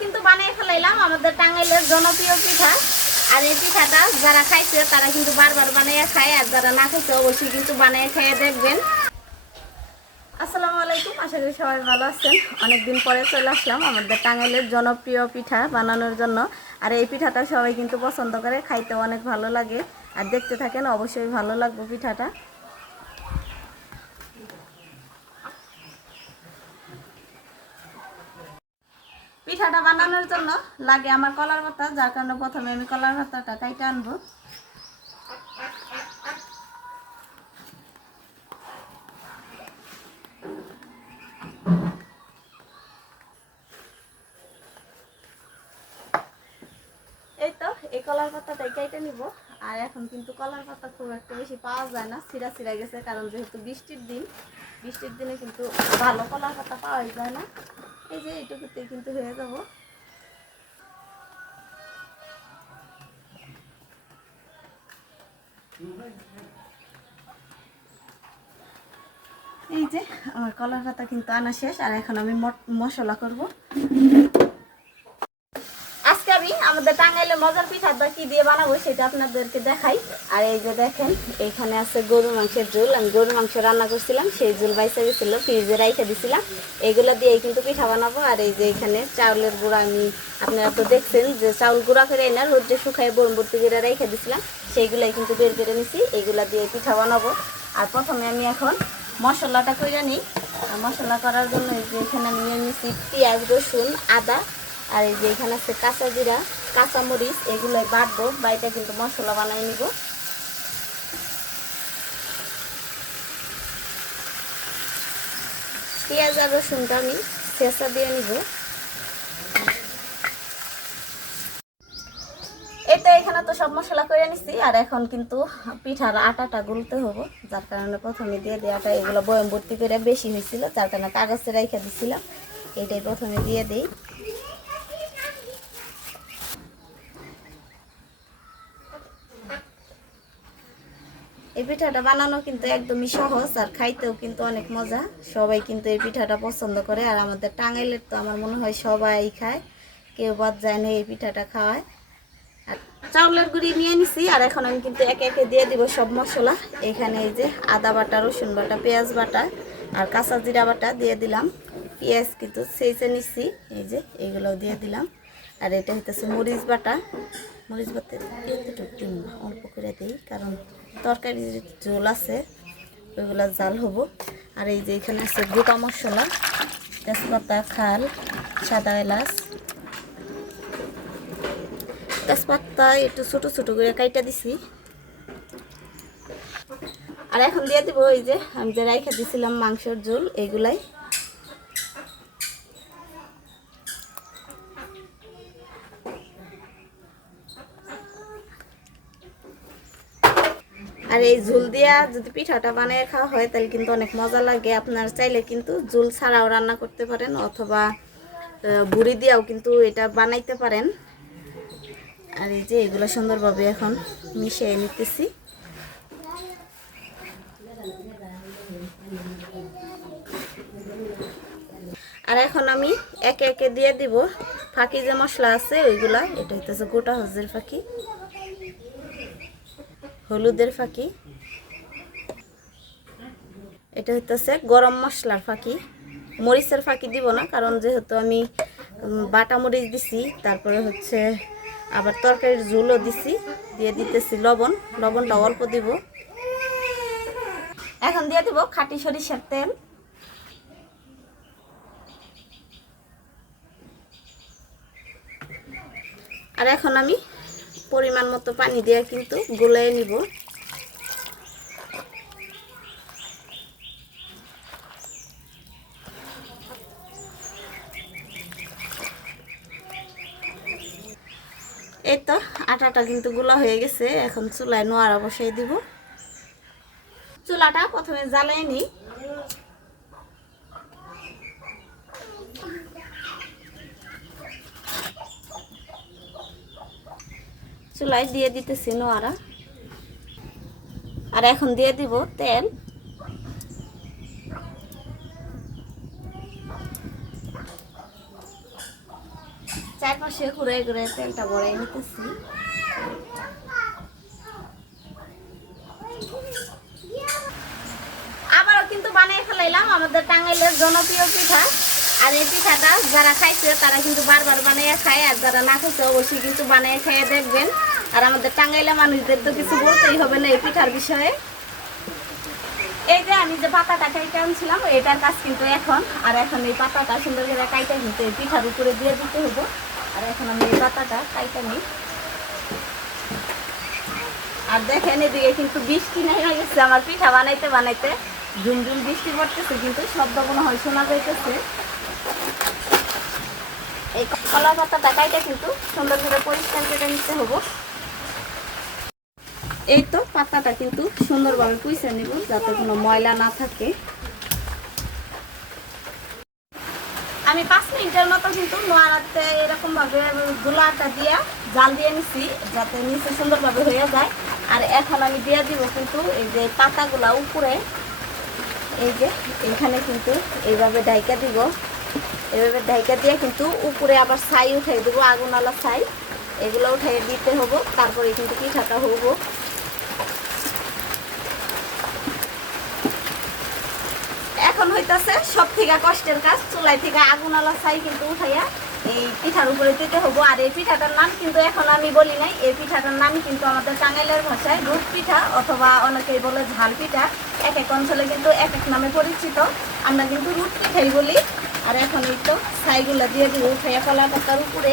কিন্তু বানিয়ে ফেলাইলাম আমাদের টাঙ্গাইলের জনপ্রিয় পিঠা। আর এই পিঠাটা যারা খাইছে তারা কিন্তু বারবার বানিয়ে খায়, আর যারা না খাইছে অবশ্যই কিন্তু বানিয়ে খেয়ে দেখবেন। আসসালামু আলাইকুম, আশা করি সবাই ভালো আছেন। অনেকদিন পরে চলে আসলাম আমাদের টাঙ্গাইলের জনপ্রিয় পিঠা বানানোর জন্য। আর এই পিঠাটা সবাই কিন্তু পছন্দ করে, খাইতে অনেক ভালো লাগে। আর দেখতে থাকেন, অবশ্যই ভালো লাগবে পিঠাটা। পিঠাটা বানানোর জন্য লাগে আমার কলার পাতা, যার কারণে প্রথমে আমি কলার পাতাটা কাইটে আনবো। এই তো এই কলার পাতাটাই কেটে নিব। আর এখন কিন্তু কলার পাতা খুব একটা বেশি পাওয়া যায় না, ছিঁড়া ছিঁড়া গেছে, কারণ যেহেতু বৃষ্টির দিন, বৃষ্টির দিনে কিন্তু ভালো কলার পাতা পাওয়াই যায় না। এই যে এইটুকুতেই কিন্তু হয়ে যাব। এই যে আমার কলার পাতা কিন্তু আনা শেষ। আর এখন আমি মশলা করব। আজকে আমি আমাদের টাঙ্গাইলে মজার পিঠাটা কি দিয়ে বানাবো সেটা আপনাদেরকে দেখাই। আর এই যে দেখেন, এইখানে আছে গরুর মাংসের ঝোল। আমি গরুর মাংস রান্না করছিলাম, সেই ঝোল বাইসা গেছিলো, ফ্রিজে রাইখে দিছিলাম। এইগুলা দিয়েই কিন্তু পিঠা বানাবো। আর এই যে এখানে চাউলের গুঁড়া, আমি আপনারা তো দেখছেন যে চাউল গুঁড়া করে না রোদ্রে শুকায় বরম ভর্তি করে রাইখে দিছিলাম, সেইগুলাই কিন্তু বের করে নিছি। এইগুলা দিয়ে পিঠা বানাবো। আর প্রথমে আমি এখন মশলাটা করে নিই। মশলা করার জন্য এই যে এখানে আমি নিয়ে নিচ্ছি পেঁয়াজ, রসুন, আদা। আর এই যে এখানে আছে কাঁচা জিরা, কাঁচামরিচ, এগুলোই বাটবো। বাইটা কিন্তু মশলা বানাই নিব। পেঁয়াজ আর রসুনটা আমি ছেঁচা দিয়ে নিব। এই তো এখানে তো সব মশলা করে নিচ্ছি। আর এখন কিন্তু পিঠার আটাটা গুলতে হবো, যার কারণে প্রথমে দিয়ে দিই আটা। এগুলো বয়ম ভর্তি করে বেশি হয়েছিল, যার কারণে কাগজে রেখে দিচ্ছিলাম। এইটাই প্রথমে দিয়ে দিই। এই পিঠাটা বানানো কিন্তু একদমই সহজ, আর খাইতেও কিন্তু অনেক মজা। সবাই কিন্তু এই পিঠাটা পছন্দ করে। আর আমাদের টাঙ্গাইলের তো আমার মনে হয় সবাই খায়, কেউ বাদ যায় না এই পিঠাটা খাওয়ায়। আর চাউলের গুঁড়ি নিয়ে নিছি। আর এখন আমি কিন্তু একে একে দিয়ে দিব সব মশলা। এখানে এই যে আদা বাটা, রসুন বাটা, পেঁয়াজ বাটা আর কাঁচা জিরা বাটা দিয়ে দিলাম। পেঁয়াজ কিন্তু সেইচে নিচ্ছি, এই যে এইগুলোও দিয়ে দিলাম। আর এটা হইতেছে মরিচ বাটা। মরিচ বাটা এতটুকু অল্প করে দিই, কারণ তরকারি ঝোল আছে, ওইগুলো জাল হবো। আর এই যে এখানে আছে গোটা মশলা, তেজপাতা, খাল, সাদা এলাচ, তেজপাতা একটু ছোট ছোট করে কাইটা দিছি। আর এখন দিয়ে দিব এই যে আমি যে রাইখা দিছিলাম মাংসের ঝোল, এইগুলাই। আর এই ঝোল দিয়া যদি পিঠাটা বানিয়ে খাওয়া হয় তাহলে কিন্তু অনেক মজা লাগে। আপনারা চাইলে কিন্তু ঝোল ছাড়াও রান্না করতে পারেন, অথবা বুড়ি দিয়াও কিন্তু এটা বানাইতে পারেন। আর এই যে এগুলো সুন্দরভাবে এখন মিশিয়ে নিতেছি। আর এখন আমি একে একে দিয়ে দিব ফাঁকি যে মশলা আছে ওইগুলা। এটা হইতেছে গোটা হলুদের ফাঁকি, হলুদের ফাঁকি। এটা হইতেছে গরম মশলার ফাঁকি। মরিচের ফাঁকি দিব না, কারণ যেহেতু আমি বাটা মরিচ দিছি, তারপরে হচ্ছে আবার তরকারির ঝোলও দিছি। দিয়ে দিতেছি লবণ, লবণটা অল্প দিব। এখন দিয়ে দিব খাঁটি সরিষার তেল। আর এখন আমি পরিমাণ মতো পানি দিয়ে কিন্তু গুলিয়ে নিব। এই তো আটাটা কিন্তু গুলা হয়ে গেছে। এখন চুলায় নোয়ারা বসাই দিব। চুলাটা প্রথমে জ্বালিয়ে নিই। চুলায় দিয়ে দিতেছি নোয়ারা। আর এখন দিয়ে দিব তেল। চারপাশে ঘুরে ঘুরে তেলটা ভরে নিতেছি। আবারও কিন্তু বানিয়ে ফেলাইলাম আমাদের টাঙ্গাইলের জনপ্রিয় পিঠা। আর এই পিঠাটা যারা খাইছে তারা কিন্তু বারবার বানিয়ে খায়, আর যারা না খাইছে অবশ্যই কিন্তু বানিয়ে খেয়ে দেখবেন। আর আমাদের টাঙ্গাইলের মানুষদের তো কিছু বলতেই হবে না এই পিঠার বিষয়ে। এই যে আমি যে পাতাটা কাইটে আনছিলাম এটার কাজ কিন্তু এখন, আর এখন এই পাতাটা সুন্দর করে কাইটে কিন্তু এই পিঠার উপরে দিয়ে দিতে হবো। আর এখন আমি এই পাতাটা কাইটে নিই। আর দেখেন এদিকে কিন্তু বৃষ্টি নেমে গেছে আমার পিঠা বানাইতে বানাইতে, ঝুমঝুম বৃষ্টি পড়তেছে কিন্তু শব্দ কোনো হয় শোনা যাইতেছে। এই কলা পাতাটা কাইটে কিন্তু সুন্দর করে পরিষ্কার করে নিতে হবো। এই তো পাতাটা কিন্তু সুন্দরভাবে পুইছে নিব যাতে কোনো ময়লা না থাকে। আমি 5 মিনিটের মতো কিন্তু নোয়াতে এরকম ভাবে গুলাটা দিয়া জাল দিয়ে নিছি যাতে নিচে সুন্দরভাবে হয়ে যায়। আর এখন আমি দিয়ে দিব কিন্তু এই যে পাতাগুলা উপরে, এই যে এখানে কিন্তু এইভাবে ঢাইকা দিব। এইভাবে ঢাইকা দিয়ে কিন্তু উপরে আবার ছাই উঠাই দেবো, আগুনওয়ালা ছাই, এগুলো উঠাই দিতে হবো। তারপরে কিন্তু পিঠাটা হবো। এখন হইতাছে সব থেকে কষ্টের কাজ, চুলাই থেকে আগুনওয়ালা ছাই কিন্তু উঠাইয়া এই পিঠার উপরে দিতে হবো। আর এই পিঠাটার নাম কিন্তু এখন আমি বলি নাই, এই পিঠাটার নাম কিন্তু আমাদের টাঙ্গাইলের ভাষায় রুট পিঠা অথবা অনেকেই বলে ঝাল পিঠা। এক এক অঞ্চলে কিন্তু এক এক নামে পরিচিত, আমরা কিন্তু রুট পিঠাই বলি। আর এখন এই তো ছাইগুলা দিয়ে দিব উঠাইয়া কলা পাতার উপরে।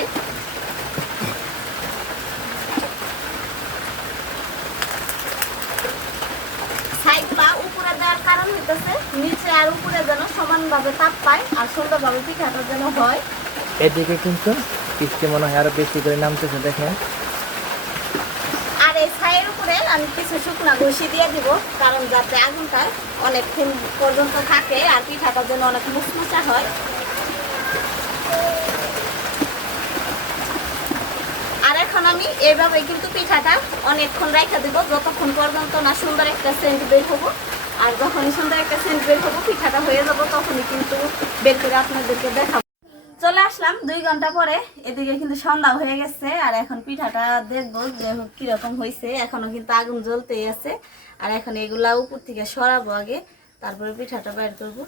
ছাইগুলা উপরে দেওয়ার কারণ হইতেছে নিচে আর উপরে যেন সমানভাবে তাপ পায় আর সুন্দরভাবে পিঠাটা যেন হয়। এদিকে কিন্তু বৃষ্টি মনে হয় আরো বেশি করে নামতেছে দেখেন। আর এই ছাইয়ের উপরে আমি কিছু শুকনা ঘষি দিয়ে দিব, কারণ যাতে আগুনটা অনেকক্ষণ পর্যন্ত থাকে আর পিঠাটা যেন অনেক মুচমুচা হয়। আর এখন আমি এইভাবে কিন্তু পিঠাটা অনেকক্ষণ রেখে দেবো যতক্ষণ পর্যন্ত না সুন্দর একটা সেন্ট বের হবো। আর যখনই সুন্দর একটা সেন্ট বের হবো পিঠাটা হয়ে যাবো তখনই কিন্তু বের করে আপনাদেরকে দেখাবো। চলে আসলাম 2 ঘন্টা পরে, এদিকে কিন্তু সন্ধ্যা হয়ে গেছে। আর এখন পিঠাটা দেখবো যে কিরকম হয়েছে। এখনো কিন্তু আগুন জ্বলতেই আছে। আর এখন এগুলা উপর থেকে সরাবো আগে, তারপরে পিঠাটা বের করবো।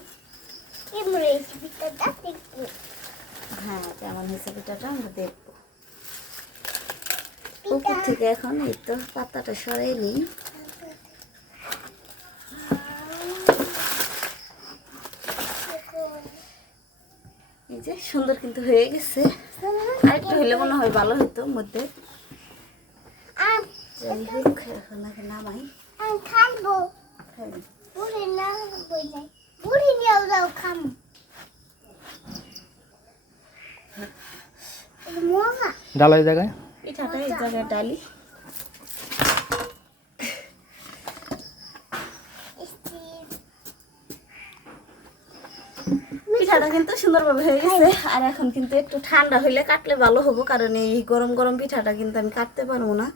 হ্যাঁ কেমন হয়েছে পিঠাটা আমরা দেখবো। উপর থেকে এখন এই তো পাতাটা সরাই নিই। এই যে সুন্দর কিন্তু হয়ে গেছে, আর একটু হলে মনে হয় ভালো হতো মধ্যে। যাই হোক এখন আগে নামাই। ডাল এই জায়গায়, পিঠাটা এই জায়গায় ডালি। পিঠাটা কিন্তু সুন্দরভাবে হয়ে গেছে। আর এখন কিন্তু একটু ঠান্ডা হইলে কাটলে ভালো হবো, কারণ এই গরম গরম পিঠাটা কিন্তু আমি কাটতে পারবো না,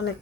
অনেক